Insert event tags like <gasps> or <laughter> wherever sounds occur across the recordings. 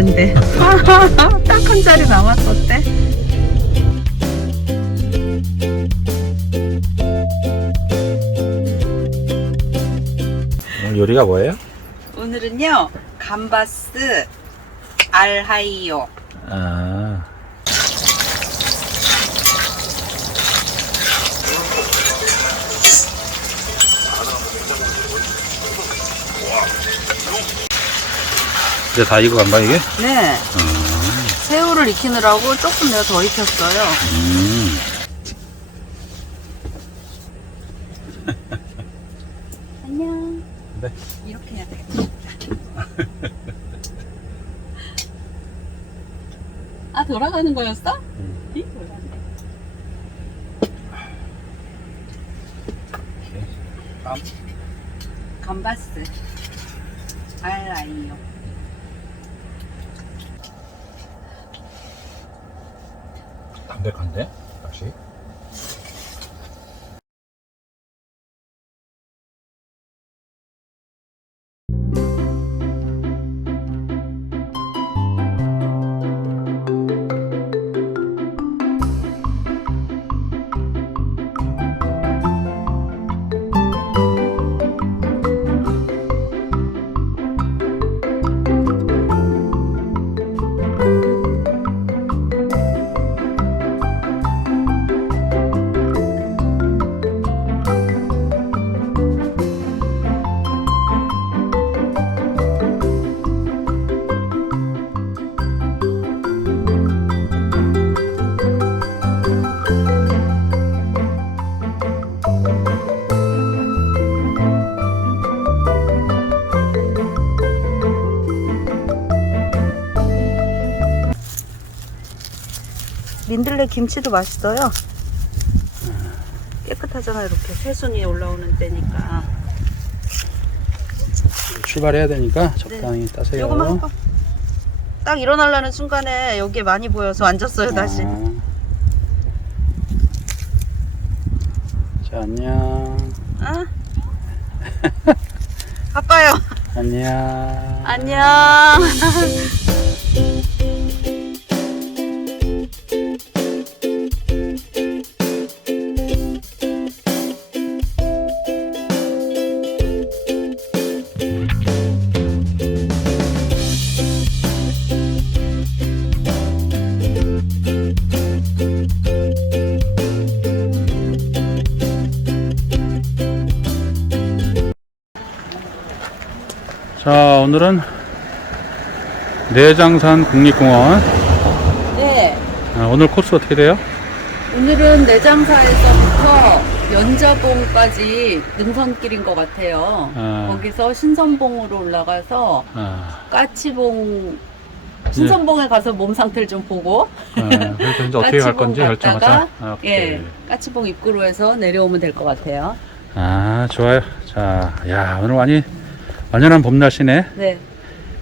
않은데 <laughs> 딱 한 자리 남았었대. 오늘 요리가 뭐예요? 오늘은요 감바스 알하이요. 아, 이제 다 익어간 거야 이게? 네. 새우를 익히느라고 조금 내가 더 익혔어요. 음. 안녕. 네. 이렇게 해야 돼. <laughs> 아 돌아가는 거였어? 음. 이 돌아가네. 땀. 감바스 알라이요. 담백한데? 역시. 민들레 김치도 맛있어요. 깨끗하잖아 이렇게 새순이 올라오는 때니까. 출발해야 되니까 적당히 따세요. 요거만. 딱 일어나려는 순간에 여기에 많이 보여서 앉았어요 다시. 아. 자, 안녕. 아? 아빠요. 안녕. 안녕. <laughs> 오늘은 내장산 국립공원. 네. 아, 오늘 코스 어떻게 돼요? 오늘은 내장사에서부터 연자봉까지 능선길인 것 같아요. 아. 거기서 신선봉으로 올라가서 아, 까치봉 신선봉에 가서 몸 상태를 좀 보고 아, 그래서 이제 어떻게 갈 건지 갔다가, 결정하자. 아, 오케이. 예 까치봉 입구로 해서 내려오면 될 것 같아요. 아, 좋아요. 자, 야, 오늘 완이 완연한 봄 날씨네. 네,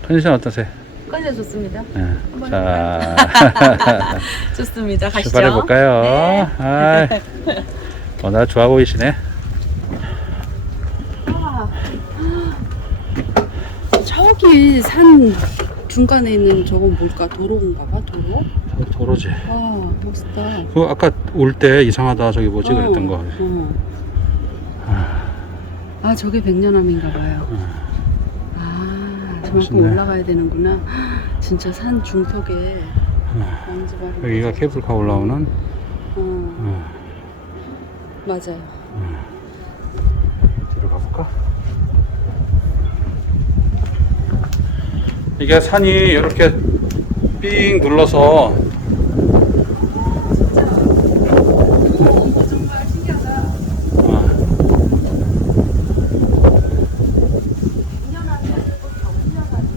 컨디션 어떠세요? 컨디션 좋습니다. 예. 한번 자, <laughs> 좋습니다. 가시죠. 출발해 볼까요? 네. 아이, 오늘 좋아 보이시네. 아, 저기 산 중간에 있는 저건 뭘까? 도로인가 봐? 도로? 저기 도로지. 와 멋있다. 그 아까 올 때 이상하다 저기 뭐지 그랬던 거. 어. 아 저게 백년암인가 봐요. 아 멋있네. 올라가야 되는구나. <gasps> 진짜 산 중턱에 왕지 바로. 여기가 케이블카 올라오는. 어, 어, 맞아요. 뒤로 가볼까? 이게 산이 이렇게 삥 눌러서 정말 신기하다. 어, 백년암이 아니고 경년암이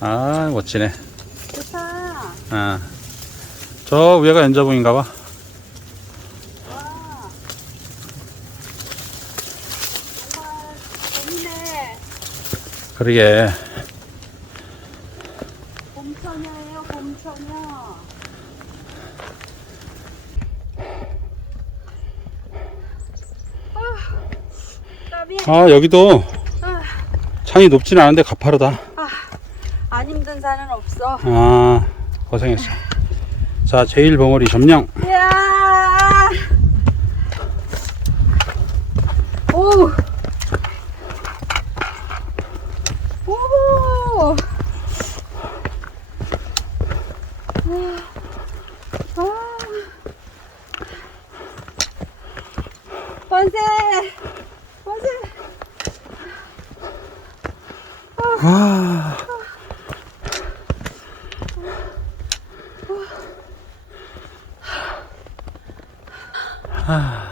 아 멋 지네. 좋다. 아, 저 위에가 연자봉인가 봐. 와. 정말 봄이네. 그러게. 봄처녀예요, 봄처녀. 아, 땀이. 아 여기도 아, 산이 높지는 않은데 가파르다. 산은 없어. 아, 고생했어. 자, 제일 봉우리 점령. 이야. 오. 오. 아. 만세. 만세. 와.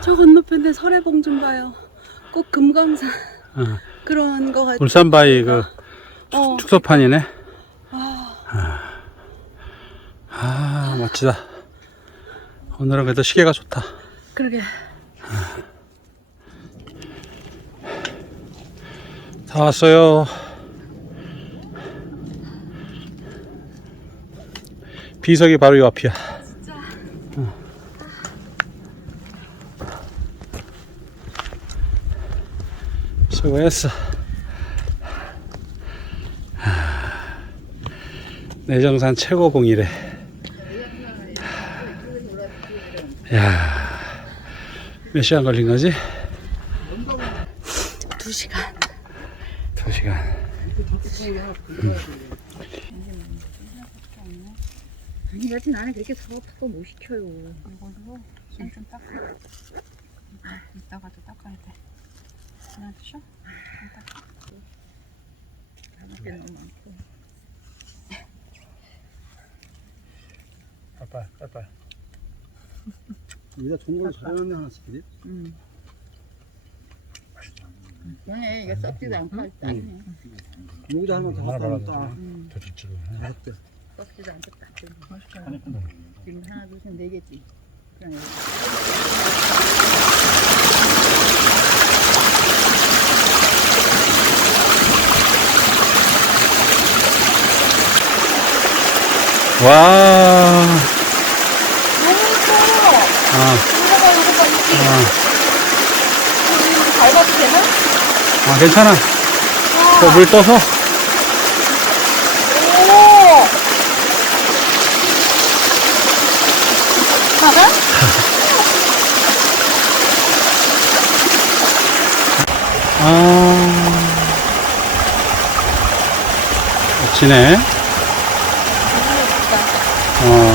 저 설해봉 좀 봐요. 꼭 금강산 어, 그런 거 같아. 울산 바위 그 어. 축소판이네. 아, 아, 멋지다. 오늘은 그래도 시계가 좋다. 그러게. 다 왔어요. 비석이 바로 이 앞이야. 수고했어. 하, 내정산 최고봉이래. 야, 몇 시간 걸린 거지? 두 시간. 두 시간. 아니 여튼 나는 그렇게 사고파고 못 시켜요. 이걸로 손좀 닦아. 아, 이따가도 닦아야 돼. 하나 놈 많고. 빨빨, 빨빨. 여기다 좋은 걸로 잘해놨네, 하나씩. 그지? 응. 그네 이게 썩지도 않고 일단 여기다 하나 더 갖다 놨다. 음, 더 뒤쪽으로. 다섯 대. 썩지도 않고 딱 지금 하나 둘셋 네 개지. 그냥 와, 너무 예뻐. 아, 이거 봐, 이거 봐, 이게. 아, 이거 밟아도 되나? 아 괜찮아. 저물 떠서. 오! 봐봐. 아, 멋지네.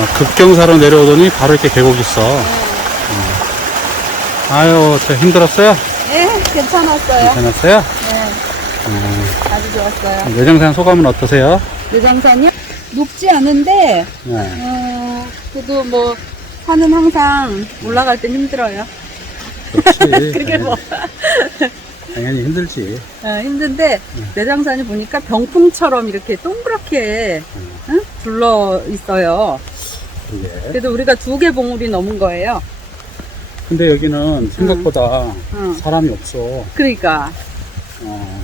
어, 급경사로 내려오더니 바로 이렇게 계곡 있어. 어. 아유, 저 힘들었어요? 네, 괜찮았어요. 괜찮았어요? 네, 어, 아주 좋았어요. 내정산 소감은 어떠세요? 내장산이요? 높지 않은데, 네. 어, 그래도 뭐, 산은 항상 올라갈 땐 힘들어요. 그렇지. <laughs> 그게 뭐. 당연히 힘들지. 어, 힘든데 내장산이 보니까 병풍처럼 이렇게 동그랗게 응? 둘러 있어요. 그게. 그래도 우리가 두 개 봉우리 넘은 거예요. 근데 여기는 생각보다 응. 사람이 없어. 그러니까 어,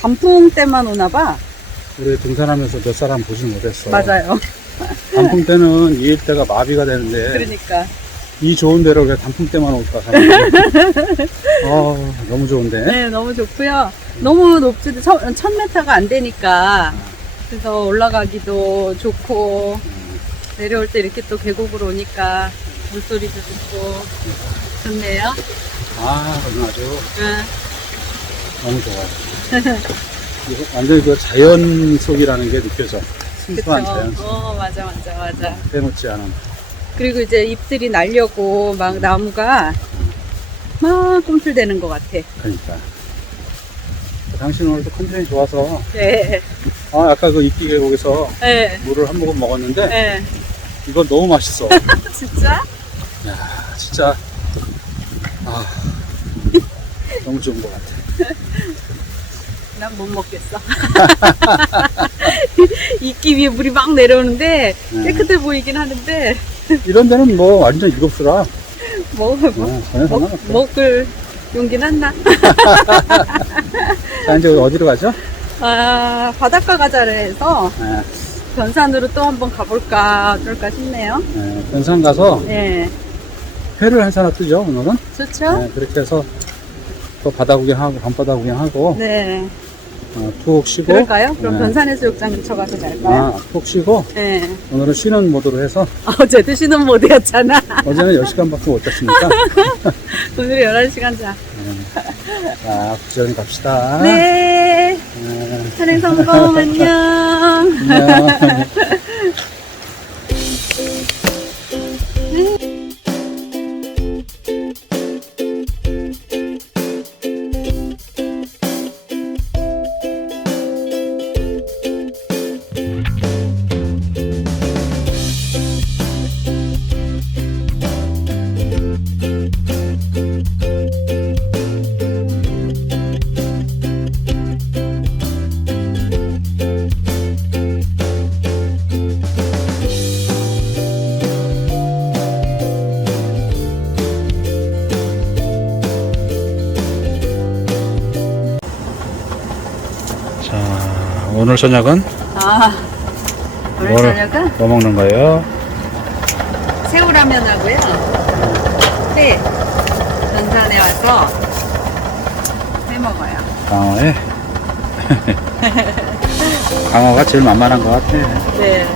단풍 때만 오나 봐. 우리 등산하면서 몇 사람 보지 못했어. 맞아요. 단풍 때는 이 일대가 마비가 되는데 그러니까 이 좋은 데를 왜 단풍 때만 올까. <laughs> 아 너무 좋은데. 네 너무 좋고요. 너무 높지도 천, 천 메타가 안 되니까 그래서 올라가기도 좋고 내려올 때 이렇게 또 계곡으로 오니까 물소리도 듣고 좋네요. 아 오늘 아주 응. 너무 좋아요. <laughs> 이거 완전 그 자연 속이라는 게 느껴져. 순수한 그쵸? 자연 속. 어 맞아 맞아 맞아. 빼놓지 않은. 그리고 이제 잎들이 날려고 막 나무가 막 꿈틀대는 것 같아. 그러니까. 당신 오늘도 컨디션이 좋아서 네, 아 아까 그 이끼 계곡에서 네, 물을 한 모금 먹었는데 네. 이거 너무 맛있어. <laughs> 진짜? 야 진짜 아 너무 좋은 것 같아. <laughs> 난 못 먹겠어. <laughs> 잎기 위에 물이 막 내려오는데 네. 깨끗해 보이긴 하는데 이런 데는 뭐 완전 일곱수라 먹, 먹, 어, 전혀 먹, 상관없어. 먹을 용기는 안 나. 자 이제 어디로 가죠? 아, 바닷가 가자를 해서 네, 변산으로 또 한번 가볼까 어떨까 싶네요. 네, 변산 가서 네, 회를 한 사나 뜨죠 오늘은. 좋죠? 네, 그렇게 해서 또 바다 구경하고 밤바다 구경하고 네, 어, 푹 쉬고. 그럴까요? 그럼 네. 변산해수욕장 근처 가서 잘까요? 아, 푹 쉬고. 네. 오늘은 쉬는 모드로 해서 어제도 쉬는 모드였잖아. 어제는 10시간밖에 못 잤으니까. <laughs> 오늘 11시간 자. 자, 부지런히 갑시다. 네. 네. 촬영 성공. 안녕. 안녕. <laughs> 오늘 저녁은 아, 오늘 뭘- 저녁은 뭐 먹는 거예요? 새우라면 하고요. 회. 변산에 와서 회 먹어요. 강어에. 강어가 <laughs> 제일 만만한 것 같아. 네.